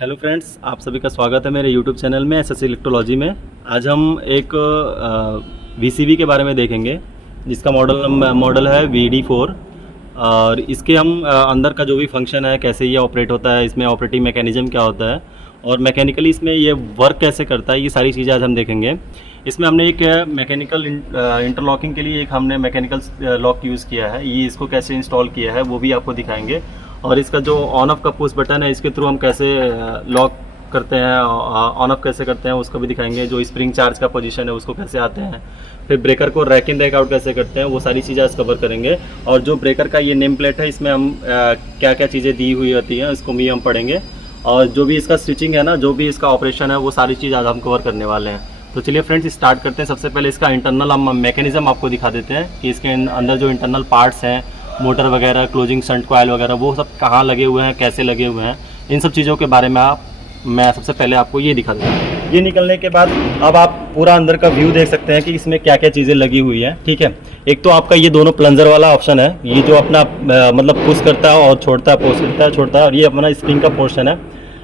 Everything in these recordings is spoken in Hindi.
हेलो फ्रेंड्स, आप सभी का स्वागत है मेरे यूट्यूब चैनल में एसएस इलेक्ट्रोलॉजी में। आज हम एक वीसीबी के बारे में देखेंगे जिसका मॉडल है VD4 और इसके हम अंदर का जो भी फंक्शन है, कैसे ये ऑपरेट होता है, इसमें ऑपरेटिंग मैकेनिज्म क्या होता है और मैकेनिकली इसमें ये वर्क कैसे करता है, ये सारी चीज़ें आज हम देखेंगे। इसमें हमने एक मैकेनिकल इंटरलॉकिंग के लिए एक हमने मैकेनिकल लॉक यूज़ किया है। ये इसको कैसे इंस्टॉल किया है वो भी आपको दिखाएंगे और इसका जो ऑन ऑफ का पुश बटन है इसके थ्रू हम कैसे लॉक करते हैं, ऑन ऑफ कैसे करते हैं उसको भी दिखाएंगे। जो स्प्रिंग चार्ज का पोजीशन है उसको कैसे आते हैं, फिर ब्रेकर को रैक इन रैक आउट कैसे करते हैं, वो सारी चीज़ें आज कवर करेंगे। और जो ब्रेकर का ये नेम प्लेट है इसमें हम क्या क्या चीज़ें दी हुई होती हैं इसको भी हम पढ़ेंगे और जो भी इसका स्विचिंग है ना, जो भी इसका ऑपरेशन है वो सारी चीज़ आज हम कवर करने वाले हैं। तो चलिए फ्रेंड्स स्टार्ट करते हैं। सबसे पहले इसका इंटरनल हम मैकेनिज्म आपको दिखा देते हैं कि इसके अंदर जो इंटरनल पार्ट्स हैं, मोटर वगैरह, क्लोजिंग शंट कॉइल वगैरह, वो सब कहाँ लगे हुए हैं, कैसे लगे हुए हैं, इन सब चीज़ों के बारे में मैं सबसे पहले आपको ये दिखा देता हूँ। ये निकलने के बाद अब आप पूरा अंदर का व्यू देख सकते हैं कि इसमें क्या क्या चीज़ें लगी हुई हैं। ठीक है, एक तो आपका ये दोनों प्लंजर वाला ऑप्शन है, ये जो अपना मतलब पुश करता है और छोड़ता है, पुश करता है छोड़ता है, और ये अपना स्प्रिंग का पोर्शन है।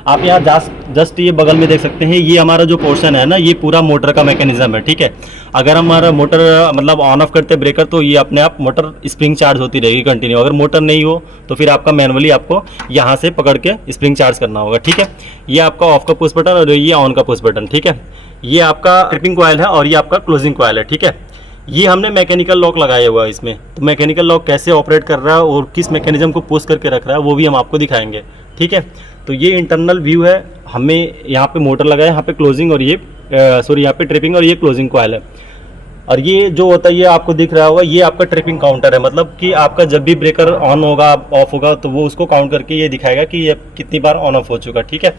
आप यहाँ जस्ट ये बगल में देख सकते हैं, ये हमारा जो पोर्शन है ना, ये पूरा मोटर का मैकेनिज्म है। ठीक है, अगर हमारा मोटर मतलब ऑन ऑफ करते ब्रेकर तो ये अपने आप मोटर स्प्रिंग चार्ज होती रहेगी कंटिन्यू। अगर मोटर नहीं हो तो फिर आपका मैनुअली आपको यहाँ से पकड़ के स्प्रिंग चार्ज करना होगा। ठीक है, ये आपका ऑफ का पुश बटन और ये ऑन का पुश बटन। ठीक है, ये आपका ट्रिपिंग कॉइल है और ये आपका क्लोजिंग कॉइल है। ठीक है, ये हमने मैकेनिकल लॉक लगाया हुआ है इसमें। तो मैकेनिकल लॉक कैसे ऑपरेट कर रहा है और किस मैकेनिज्म को पुश करके रख रहा है वो भी हम आपको दिखाएंगे। ठीक है, तो ये इंटरनल व्यू है। हमें यहाँ पे मोटर लगा है, यहाँ पे क्लोजिंग और ये यहाँ पे ट्रिपिंग और ये क्लोजिंग कॉइल है। और ये जो होता है ये आपको दिख रहा होगा, ये आपका ट्रिपिंग काउंटर है। मतलब कि आपका जब भी ब्रेकर ऑन होगा ऑफ होगा तो वो उसको काउंट करके ये दिखाएगा कि ये कितनी बार ऑन ऑफ हो चुका। ठीक है,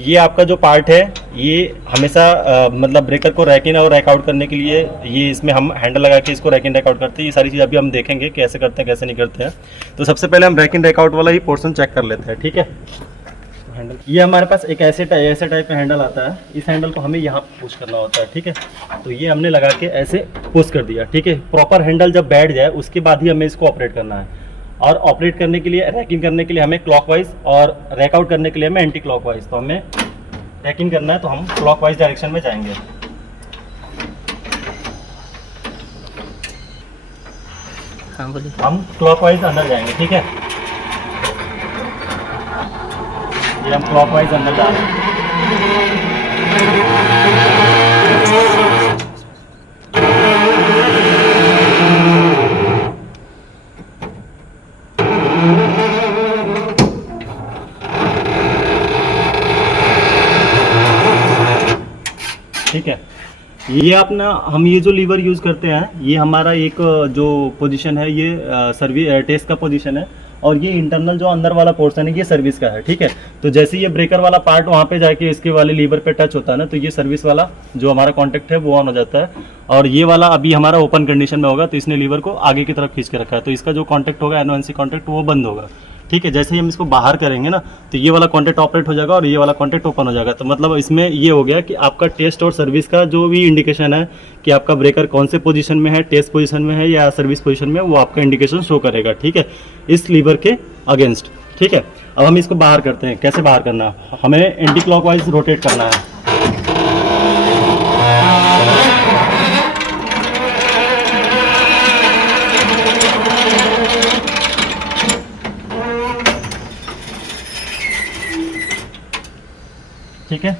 ये आपका जो पार्ट है ये हमेशा मतलब ब्रेकर को रैक इन और रैक आउट करने के लिए ये इसमें हम हैंडल लगा के इसको रैक इन रैक आउट करते हैं। ये सारी चीज़ अभी हम देखेंगे कैसे करते हैं कैसे नहीं करते हैं। तो सबसे पहले हम रैक इन रैक आउट वाला ही पोर्शन चेक कर लेते हैं। ठीक है, हैंडल ये हमारे पास एक ऐसे टाइप का हैंडल आता है। इस हैंडल को हमें यहाँ पुश करना होता है। ठीक है, तो ये हमने लगा के ऐसे पुश कर दिया। ठीक है, प्रॉपर हैंडल जब बैठ जाए उसके बाद ही हमें इसको ऑपरेट करना है। और ऑपरेट करने के लिए, रैकिंग करने के लिए हमें क्लॉकवाइज और रैक आउट करने के लिए हमें एंटी क्लॉकवाइज। तो हमें रैकिंग करना है तो हम क्लॉकवाइज डायरेक्शन में जाएंगे। हाँ बोलिए। हम क्लॉकवाइज अंदर जाएंगे। ठीक है, ये हम क्लॉकवाइज अंदर जा रहे हैं। ठीक है, ये अपना हम ये जो लीवर यूज़ करते हैं ये हमारा एक जो पोजीशन है ये सर्विस टेस्ट का पोजीशन है और ये इंटरनल जो अंदर वाला पोर्शन है ये सर्विस का है। ठीक है, तो जैसे ये ब्रेकर वाला पार्ट वहाँ पे जाके इसके वाले लीवर पे टच होता है ना, तो ये सर्विस वाला जो हमारा कॉन्टेक्ट है वो ऑन हो जाता है। और ये वाला अभी हमारा ओपन कंडीशन में होगा तो इसने लीवर को आगे की तरफ खींच के रखा है, तो इसका जो कॉन्टेक्ट होगा NONC कॉन्टेक्ट वो बंद होगा। ठीक है, जैसे ही हम इसको बाहर करेंगे ना तो ये वाला कॉन्टेक्ट ऑपरेट हो जाएगा और ये वाला कॉन्टेक्ट ओपन हो जाएगा। तो मतलब इसमें ये हो गया कि आपका टेस्ट और सर्विस का जो भी इंडिकेशन है कि आपका ब्रेकर कौन से पोजीशन में है, टेस्ट पोजीशन में है या सर्विस पोजीशन में, वो आपका इंडिकेशन शो करेगा। ठीक है, इस लीवर के अगेंस्ट। ठीक है, अब हम इसको बाहर करते हैं। कैसे बाहर करना है, हमें एंटी क्लॉकवाइज रोटेट करना है। ठीक है,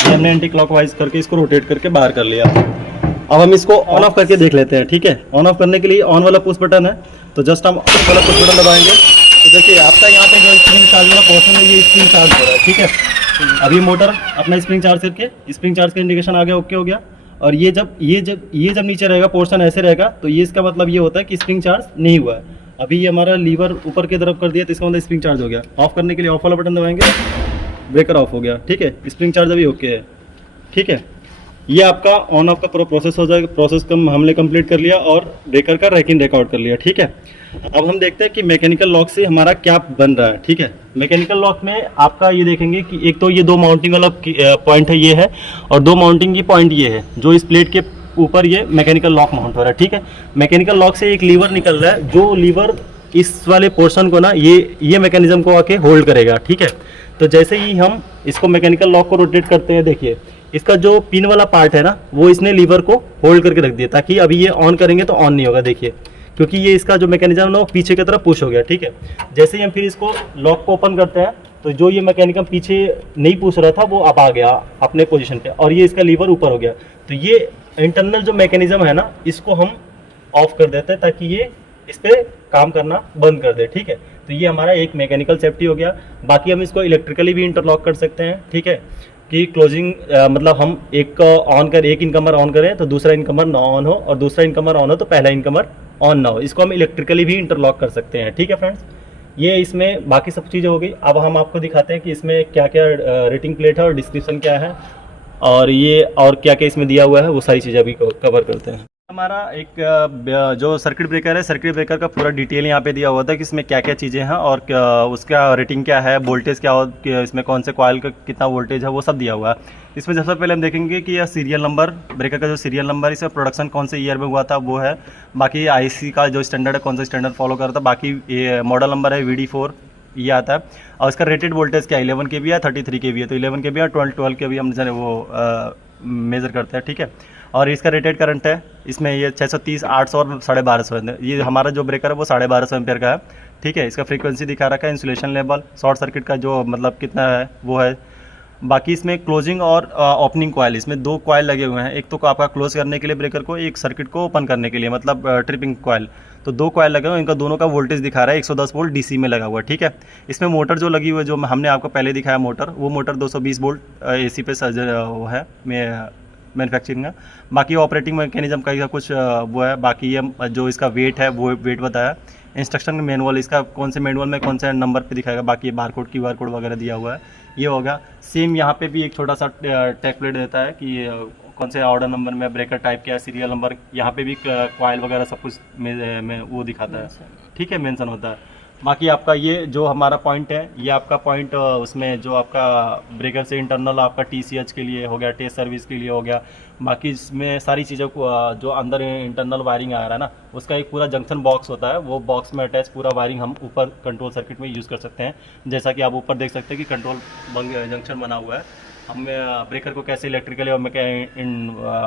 ये हमने एंटी क्लॉकवाइज करके इसको रोटेट करके बाहर कर लिया। अब हम इसको ऑन ऑफ करके देख लेते हैं। ठीक है, ऑन ऑफ करने के लिए ऑन वाला पुश बटन है, तो जस्ट हम ऑन वाला पुश बटन दबाएंगे तो देखिए आपका यहाँ पे जो स्प्रिंग चार्ज वाला पोर्शन है ये स्प्रिंग चार्ज हो रहा है। ठीक है, अभी मोटर अपना स्प्रिंग चार्ज करके स्प्रिंग चार्ज का इंडिकेशन आ गया, ओके हो गया। और ये जब नीचे रहेगा, पोर्शन ऐसे रहेगा, तो ये इसका मतलब ये होता है कि स्प्रिंग चार्ज नहीं हुआ है। अभी ये हमारा लीवर ऊपर की तरफ कर दिया तो इसका मतलब स्प्रिंग चार्ज हो गया। ऑफ करने के लिए ऑफ वाला बटन दबाएंगे, ब्रेकर ऑफ हो गया। ठीक है, स्प्रिंग चार्ज अभी ओके है। ठीक है, ये आपका ऑन ऑफ का पूरा प्रोसेस हो जाएगा। प्रोसेस का हमने कंप्लीट कर लिया और ब्रेकर का रैक इन रैक आउट कर लिया। ठीक है, अब हम देखते हैं कि मैकेनिकल लॉक से हमारा क्या बन रहा है। ठीक है, मैकेनिकल लॉक में आपका ये देखेंगे कि एक तो ये दो माउंटिंग वाला पॉइंट है ये है, और दो माउंटिंग की पॉइंट ये है जो इस प्लेट के ऊपर ये मैकेनिकल लॉक माउंट हो रहा है। ठीक है, मैकेनिकल लॉक से एक लीवर निकल रहा है, जो लीवर इस वाले पोर्शन को ना ये मैकेनिज्म को आके होल्ड करेगा, ठीक है। तो जैसे ही हम इसको मैकेनिकल लॉक को रोटेट करते हैं, देखिए इसका जो पिन वाला पार्ट है ना, वो इसने लीवर को होल्ड करके रख दिया, ताकि अभी ये ऑन करेंगे तो ऑन नहीं होगा, देखिए, क्योंकि ये इसका जो मैकेनिज्म है वो पीछे की तरफ पुश हो गया, ठीक है। जैसे ही हम फिर इसको लॉक को ओपन करते हैं, तो जो ये मैकेनिज्म पीछे नहीं पुश रहा था वो अब आ गया अपने पोजीशन पे, और ये इसका लीवर ऊपर हो गया। तो ये इंटरनल जो मैकेनिज्म है ना, इसको हम ऑफ कर देते हैं ताकि ये इस पर काम करना बंद कर दे, ठीक है। तो ये हमारा एक मैकेनिकल सेफ्टी हो गया। बाकी हम इसको इलेक्ट्रिकली भी इंटरलॉक कर सकते हैं, ठीक है, कि क्लोजिंग मतलब हम एक इनकमर ऑन करें तो दूसरा इनकमर ना ऑन हो, और दूसरा इनकमर ऑन हो तो पहला इनकमर ऑन ना हो। इसको हम इलेक्ट्रिकली भी इंटरलॉक कर सकते हैं, ठीक है फ्रेंड्स। ये इसमें बाकी सब चीज़ें हो गई। अब हम आपको दिखाते हैं कि इसमें क्या क्या रेटिंग प्लेट है और डिस्क्रिप्शन क्या है, और ये और क्या क्या इसमें दिया हुआ है, वो सारी चीज़ें अभी कवर करते हैं। हमारा एक जो सर्किट ब्रेकर है, सर्किट ब्रेकर का पूरा डिटेल यहाँ पे दिया हुआ था कि इसमें क्या क्या चीज़ें हैं और उसका रेटिंग क्या है, वोल्टेज क्या हो, इसमें कौन से कॉइल का कितना वोल्टेज है, वो सब दिया हुआ है। इसमें सबसे पहले हम देखेंगे कि यह सीरियल नंबर, ब्रेकर का जो सीरियल नंबर, इसमें प्रोडक्शन कौन से ईयर में हुआ था वो है। बाकी आईसी का जो स्टैंडर्ड है, कौन सा स्टैंडर्ड फॉलो कर रहा था। बाकी ये मॉडल नंबर है VD4 ये आता है, और इसका रेटेड वोल्टेज क्या 11 के भी है, 33 के भी है। तो 11 के भी है, 12 के भी हम वो मेज़र करते हैं, ठीक है। और इसका रेटेड करंट है, इसमें ये 630, 800 और 1250 है। ये हमारा जो ब्रेकर है वो 1250 एम्पेयर का है, ठीक है। इसका फ्रीक्वेंसी दिखा रखा है, इंसुलेशन लेवल, शॉर्ट सर्किट का जो मतलब कितना है वो है। बाकी इसमें क्लोजिंग और ओपनिंग कॉइल, इसमें 2 कॉइल लगे हुए हैं, एक तो आपका क्लोज करने के लिए ब्रेकर को, एक सर्किट को ओपन करने के लिए, मतलब ट्रिपिंग कॉइल। तो 2 कॉइल लगे हुए हैं, इनका दोनों का वोल्टेज दिखा रहा है 110 वोल्ट DC में लगा हुआ है, ठीक है। इसमें मोटर जो लगी हुई है, जो हमने आपको पहले दिखाया मोटर, वो मोटर 220 वोल्ट AC पे वो है मैन्युफैक्चरिंग है। बाकी ऑपरेटिंग मैकेनिज्म का कुछ वो है। बाकी ये जो इसका वेट है वो वेट बताया। इंस्ट्रक्शन मैनुअल, इसका कौन से मैनुअल में कौन से नंबर पे दिखाएगा। बाकी ये बारकोड QR कोड वगैरह दिया हुआ है, ये होगा। सेम यहाँ पे भी एक छोटा सा टेम्पलेट देता है कि कौन से ऑर्डर नंबर में ब्रेकर टाइप क्या है, सीरियल नंबर, यहाँ पे भी कॉइल वगैरह सब कुछ में वो दिखाता है, ठीक है, मेंशन होता है। बाकी आपका ये जो हमारा पॉइंट है, ये आपका पॉइंट उसमें जो आपका ब्रेकर से इंटरनल आपका TCH के लिए हो गया, टेस्ट सर्विस के लिए हो गया। बाकी इसमें सारी चीज़ों को जो अंदर इंटरनल वायरिंग आ रहा है ना, उसका एक पूरा जंक्शन बॉक्स होता है, वो बॉक्स में अटैच पूरा वायरिंग हम ऊपर कंट्रोल सर्किट में यूज़ कर सकते हैं। जैसा कि आप ऊपर देख सकते हैं कि कंट्रोल जंक्शन बना हुआ है। हम ब्रेकर को कैसे इलेक्ट्रिकली और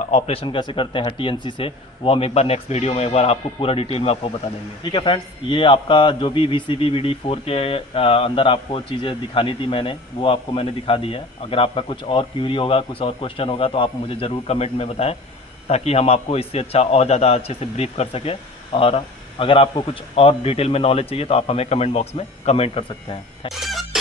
ऑपरेशन कैसे करते हैं TNC से, वो हम एक बार नेक्स्ट वीडियो में एक बार आपको पूरा डिटेल में आपको बता देंगे, ठीक है फ्रेंड्स। ये आपका जो भी VCV VD4 के अंदर आपको चीज़ें दिखानी थी मैंने आपको दिखा दी है। अगर आपका कुछ और क्यूरी होगा, कुछ और क्वेश्चन होगा, तो आप मुझे ज़रूर कमेंट में बताएं, ताकि हम आपको इससे अच्छा और ज़्यादा अच्छे से ब्रीफ कर सकें। और अगर आपको कुछ और डिटेल में नॉलेज चाहिए तो आप हमें कमेंट बॉक्स में कमेंट कर सकते हैं। Thank you.